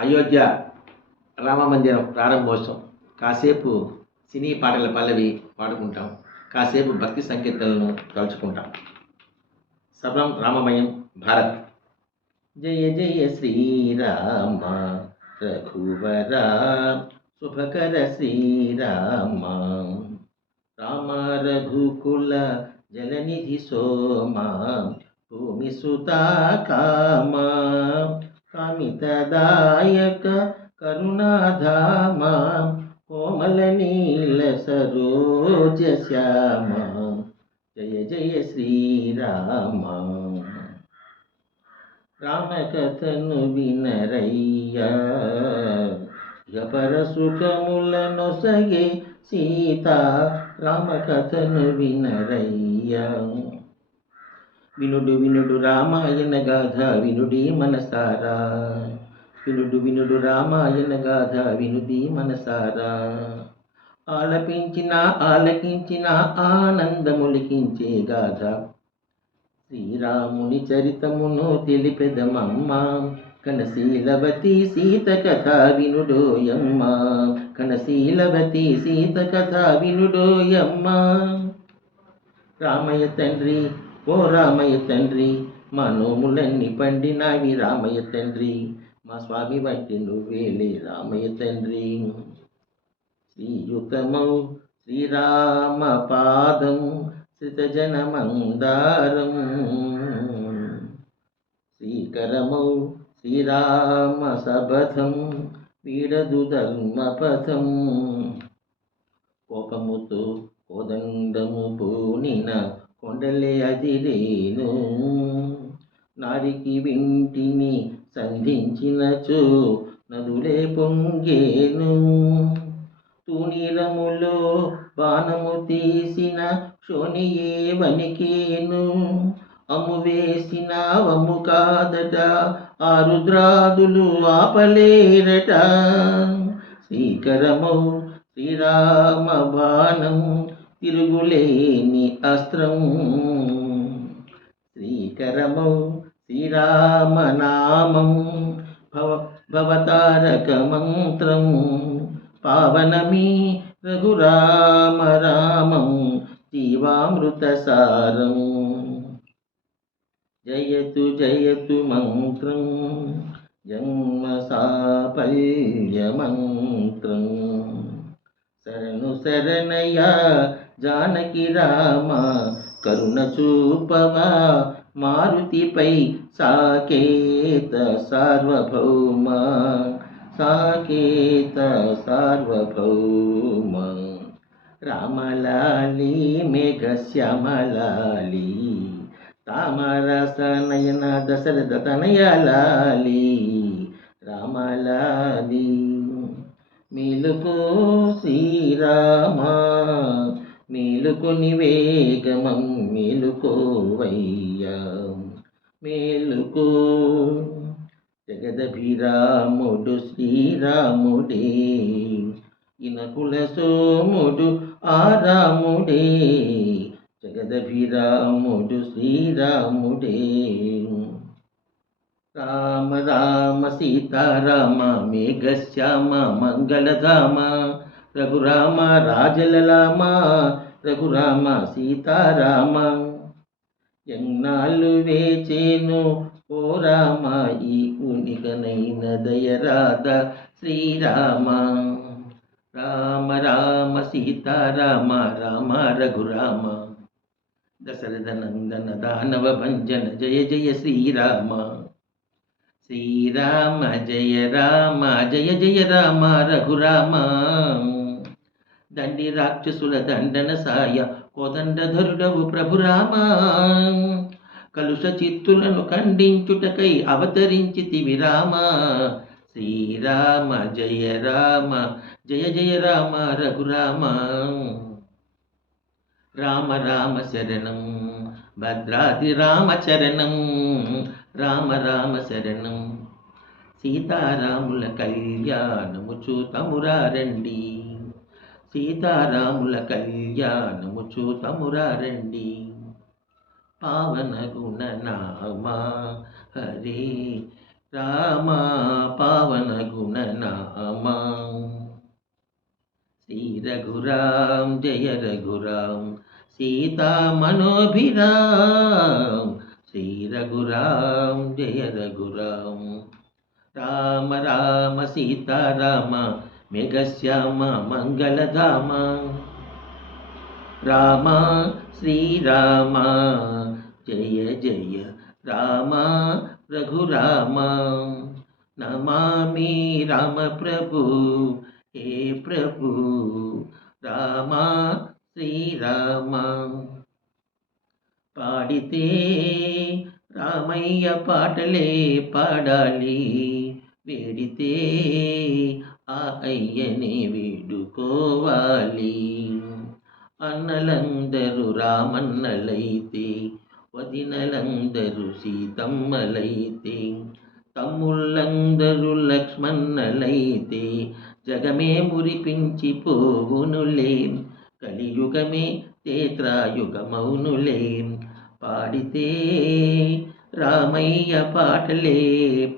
అయోధ్య రామ మందిరం ప్రారంభోత్సవం. కాసేపు సినీ పాటల పల్లవి పాడుకుంటాం. కాసేపు భక్తి సంకీర్తనలను తలుచుకుంటాం. సర్వం రామమయం భారత్. జయ జయ శ్రీరామ రఘువర శుభకర శ్రీరామ. రామ రఘుకుల జలనిధి సోమా భూమి సుతా కామా. కామితదాయక కరుణాధామ కోమల నీల సరోజ శ్యామ. జయ జయ శ్రీరామ. రామకథను వినరయ్యా యపర సుఖములను సగే సీత రామకథను వినరయ్యా. వినుడు వినుడు రామాయణ గాథ వినుడి మనసారా. వినుడు వినుడు రామాయణ గాథ వినుడి మనసారా. ఆలపించిన ఆలకించిన ఆనందములికించే గాథ. శ్రీరాముని చరితమును తెలిపెదమమ్మ. కనశీలవతి సీత కథ వినుడోయమ్మ. కనశీలవతి సీత కథ వినుడోయమ్మ. రామయ్య తండ్రి ఓ రామయ్య తండ్రి మా నోములన్నీ పండినావి రామయ్య తండ్రి. మా స్వామి వంటి నువ్వేలే రామయ్య తండ్రి. శ్రీయుతమౌ శ్రీరామ పాదం శ్రితజనమందారం శ్రీకరమౌ శ్రీరామ సబథం వీడదు ధర్మపథం. కోపముతో కోదండము పూనిన కొండలే అదిరేను నారికి వింటిని సంధించినచో నదులే పొంగేను. తూణీరములో బాణము తీసిన శోనియే వణికేను. అమ్ము వేసిన వమ్ము కాదట ఆరుద్రాదులు ఆపలేరట. శ్రీకరము శ్రీరామ బాణము తిరుగులేని అస్త్రం. శ్రీకరమౌ శ్రీరామనామం భవ భవతారక మంత్రం పావనమీ రఘురామ రామం జీవామృత సారం జయతు జయతు మంత్రం జన్మ సాఫల్యమంత్రం శరణు శరణయా జానకి రామ కరుణ చూపవా మారుతిపై సాకేత సార్వభౌమ సాకేత సార్వభౌమ. రామలాలి మేఘ శ్యామలాలి తామరస నయన దశరథ తనయలాలి. రామలాలి మేలుకో శ్రీరామా. మేలుకొని వేగమం మేలుకోవయ్యా. మేలుకో. జగదభిరాముడు శ్రీరాముడే ఇనకుల సోముడు ఆరాముడే జగదభిరాముడు శ్రీరాముడే. రామ రామ సీతారామ మేఘశ్యామ మంగళధామ రఘురామ రాజలలామ రఘురామ సీతారామ. ఎన్నాళ్ళు వేచేను ఓ రామ ఈ కునికనైన దయరాధ శ్రీరామ. రామ రామ సీతారామ రామ రఘురామ. దశరథ నందన దానవ భంజన జయ జయ శ్రీరామ. శ్రీరామ జయ రామ జయ జయ రామ రఘురామ. దండి రాక్షసుల దండన సాయ కోదండధరుడవు ప్రభురామా కలుష చిత్తులను ఖండించుటకై అవతరించితివి రామ. శ్రీరామ జయ రామ జయ జయ రామ రఘురామ రామ రామ శరణం భద్రాద్రి రామ చరణం రామ రామ శరణం. సీతారాముల కళ్యాణము చూతమురారండి. సీతారాముల కళ్యాణము చూతమురారండి పావన గుణ నామా హరే రామ పావన గుణ నామా. శ్రీ రఘురాం జయ రఘురాం సీతా మనోభిరాం శ్రీ రఘురాం జయ రఘురాం రామ రామ సీతారామ మేఘశ్యామ మంగళధామ. రామ శ్రీరామ జయ జయ రామ రఘురామ నమామి రామ ప్రభు హే ప్రభు రామ శ్రీరామ. పాడితే రామయ్య పాటలే పాడాలి వేడితే ఆ అయ్యని వేడుకోవాలి. అన్నలందరూ రామన్నలైతే వదినలందరూ సీతమ్మలైతే తమ్ముళ్ళందరూ లక్ష్మణలైతే జగమే మురిపించి పోవునులే కలియుగమే తేత్రాయుగమౌనులే పాడితే రామయ్య పాటలే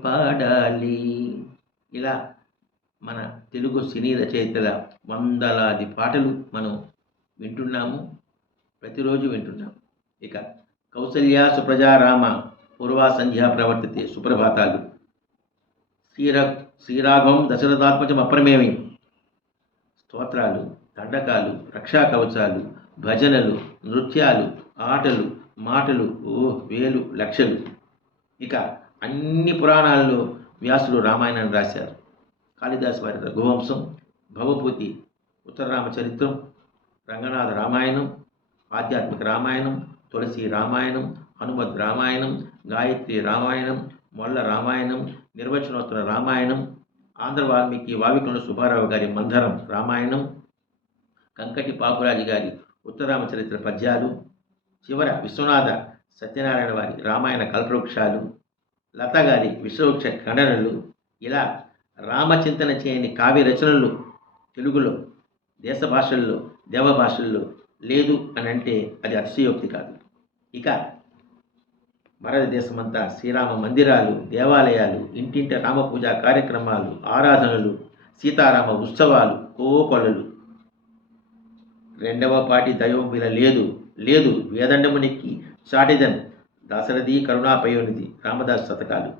పాడాలి. ఇలా మన తెలుగు సినీ రచయితల వందలాది పాటలు మనం వింటున్నాము ప్రతిరోజు వింటున్నాము. ఇక కౌసల్య సుప్రజారామ పూర్వా సంధ్యా ప్రవర్తితే సుప్రభాతాలు. శ్రీర శ్రీరాఘవం దశరథాత్మజం అప్రమేమి స్తోత్రాలు దండకాలు రక్షా కవచాలు భజనలు నృత్యాలు ఆటలు మాటలు ఓ వేలు లక్షలు. ఇక అన్ని పురాణాల్లో వ్యాసులు రామాయణాన్ని రాశారు. కాళిదాస్ వారి రఘువంశం భవభూతి ఉత్తరరామచరిత్రం రంగనాథ రామాయణం ఆధ్యాత్మిక రామాయణం తులసి రామాయణం హనుమద్ రామాయణం గాయత్రి రామాయణం మొల్ల రామాయణం నిర్వచనోత్తర రామాయణం ఆంధ్ర వాల్మీకి వావికుల సుబ్బారావు గారి మందరం రామాయణం కంకటి పాపురాజు గారి ఉత్తరామచరిత్ర పద్యాలు చివర విశ్వనాథ సత్యనారాయణ వారి రామాయణ కల్పవృక్షాలు లత గారి విశ్వవృక్ష ఖండనలు ఇలా రామచింతన చేయని కావ్య రచనలు తెలుగులో దేశ భాషల్లో దేవ భాషల్లో లేదు అని అంటే అది అతిశయోక్తి కాదు. ఇక భారతదేశమంతా శ్రీరామ మందిరాలు దేవాలయాలు ఇంటింట రామ పూజా కార్యక్రమాలు ఆరాధనలు సీతారామ ఉత్సవాలు కోకొలలు రెండవ పాటి దైవం లేదు లేదు వేదండమునికి చాటిదన్ దశరథి కరుణాపయోనిధి రామదాస్ శతకాలు.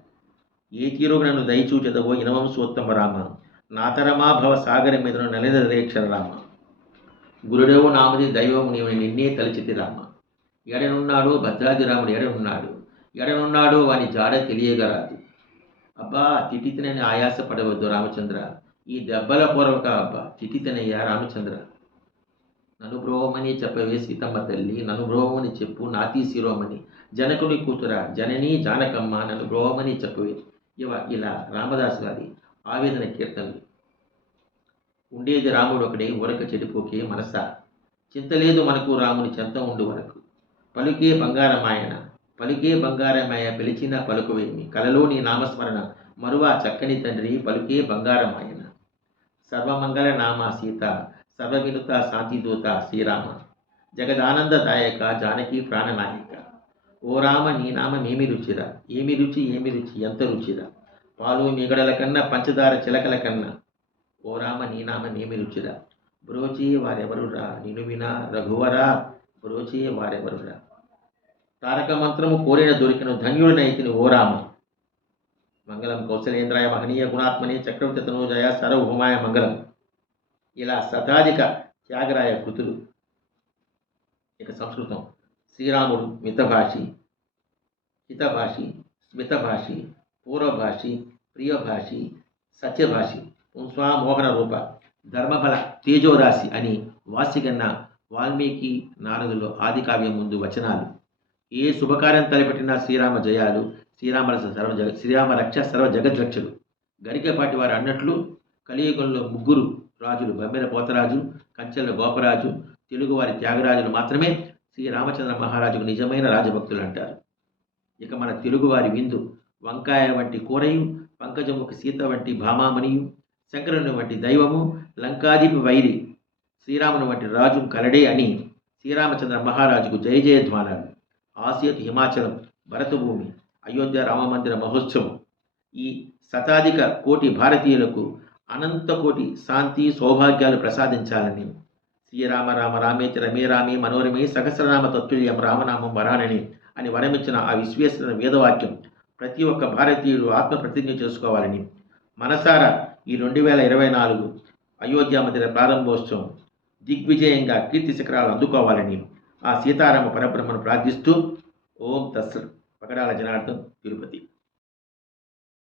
ఏ తీరుగు నన్ను దయచూచదవో ఇనవంశోత్తమ రామ. నాతరమా భవ సాగర మీదను నలినరేక్షర రామ. గురుడేవు నామది దైవము నీవు నిన్నే తలచితి రామ. ఎడనున్నాడు భద్రాది రాముడు ఎడనున్నాడు. ఎడనున్నాడు వాని జాడ తెలియగరాదు. అబ్బా తిటితనని ఆయాస పడవద్దు రామచంద్ర. ఈ దెబ్బల పూర్వక అబ్బా తిటితనయ్యా రామచంద్ర. నను బ్రోమని చెప్పవే సీతమ్మ తల్లి నను బ్రోహమని చెప్పు నాతి శిరోమణి. జనకుని కూతుర జనని జానకమ్మ నన్ను బ్రోమని చెప్పవే. ఇవ ఇలా రామదాసు గారి ఆవేదన కీర్తనలు ఉండేది రాముడు ఒకడే ఉరక చెడిపోకే మనస. చింతలేదు మనకు రాముని చెంత ఉండు వరకు పలుకే బంగారమాయన పలుకే బంగారమాయ పిలిచిన పలుకువేమి. కలలోని నామస్మరణ మరువా చక్కని తండ్రి పలుకే బంగారమాయన సర్వమంగళ నామ సీత సర్వవినుత శాంతిదూత శ్రీరామ. జగదానందదాయక జానకి ప్రాణనాయక. ఓ రామ నీ నామమేమి రుచిరా? ఏమి రుచి ఏమి రుచి? ఎంత రుచిరా? పాలు మిగడల కన్నా పంచదార చిలకల కన్నా. ఓ రామ నీ నామమేమి రుచిరా బ్రోచి వారెవరురా నిను వినా రఘువరా? బ్రోచి వారెవరురా తారక మంత్రము కోరిన దొరికిన ధన్యుడినైతిని ఓ రామ. మంగళం కౌశలేంద్రాయ మహనీయ గుణాత్మని చక్రవర్తి తనూజయ సర్వభౌమాయ మంగళం. ఇలా శతాధిక త్యాగరాయ కృతులు. ఇక సంస్కృతం. శ్రీరాముడు మితభాషి హితభాషి స్మితభాషి పూర్వభాషి ప్రియభాషి సత్యభాషి పుంస్వామోహన రూప ధర్మఫల తేజోరాశి అని వాసిగన్న వాల్మీకి నారదులో ఆది కావ్యం ముందు వచనాలు. ఏ శుభకార్యం తలపెట్టిన శ్రీరామ జయాలు శ్రీరామ సర్వ జగ శ్రీరామ రక్ష సర్వ జగద్రక్షలు. గరికపాటి వారు అన్నట్లు కలియుగంలో ముగ్గురు రాజులు బమ్మెర పోతరాజు కంచెల గోపరాజు తెలుగువారి త్యాగరాజులు మాత్రమే శ్రీరామచంద్ర మహారాజుకు నిజమైన రాజభక్తులు అంటారు. ఇక మన తెలుగువారి విందు వంకాయ వంటి కూరయు పంకజముఖి సీత వంటి భామామణియు శంకరుని వంటి దైవము లంకాధిపి వైరి శ్రీరాముని వంటి రాజు కలడే అని శ్రీరామచంద్ర మహారాజుకు జయ జయధ్వానాలు ఆసియత్ హిమాచలం భరతభూమి అయోధ్య రామమందిర మహోత్సవం. ఈ శతాధిక కోటి భారతీయులకు అనంత కోటి శాంతి సౌభాగ్యాలు ప్రసాదించాలని శ్రీరామ రామ రామేతి రమే రామే మనోరమే సహస్రనామ తత్తుల్యం రామనామం వరానని అని వరమిచ్చిన ఆ విశ్వేశ్వర వేదవాక్యం ప్రతి ఒక్క భారతీయుడు ఆత్మప్రతిజ్ఞ చేసుకోవాలని మనసారా ఈ రెండు వేల ఇరవై నాలుగు అయోధ్య మందిర ప్రారంభోత్సవం దిగ్విజయంగా కీర్తి శిఖరాలు అందుకోవాలని ఆ సీతారామ పరబ్రహ్మను ప్రార్థిస్తూ ఓం తస్సత్ పగడాల జనార్దన్ తిరుపతి.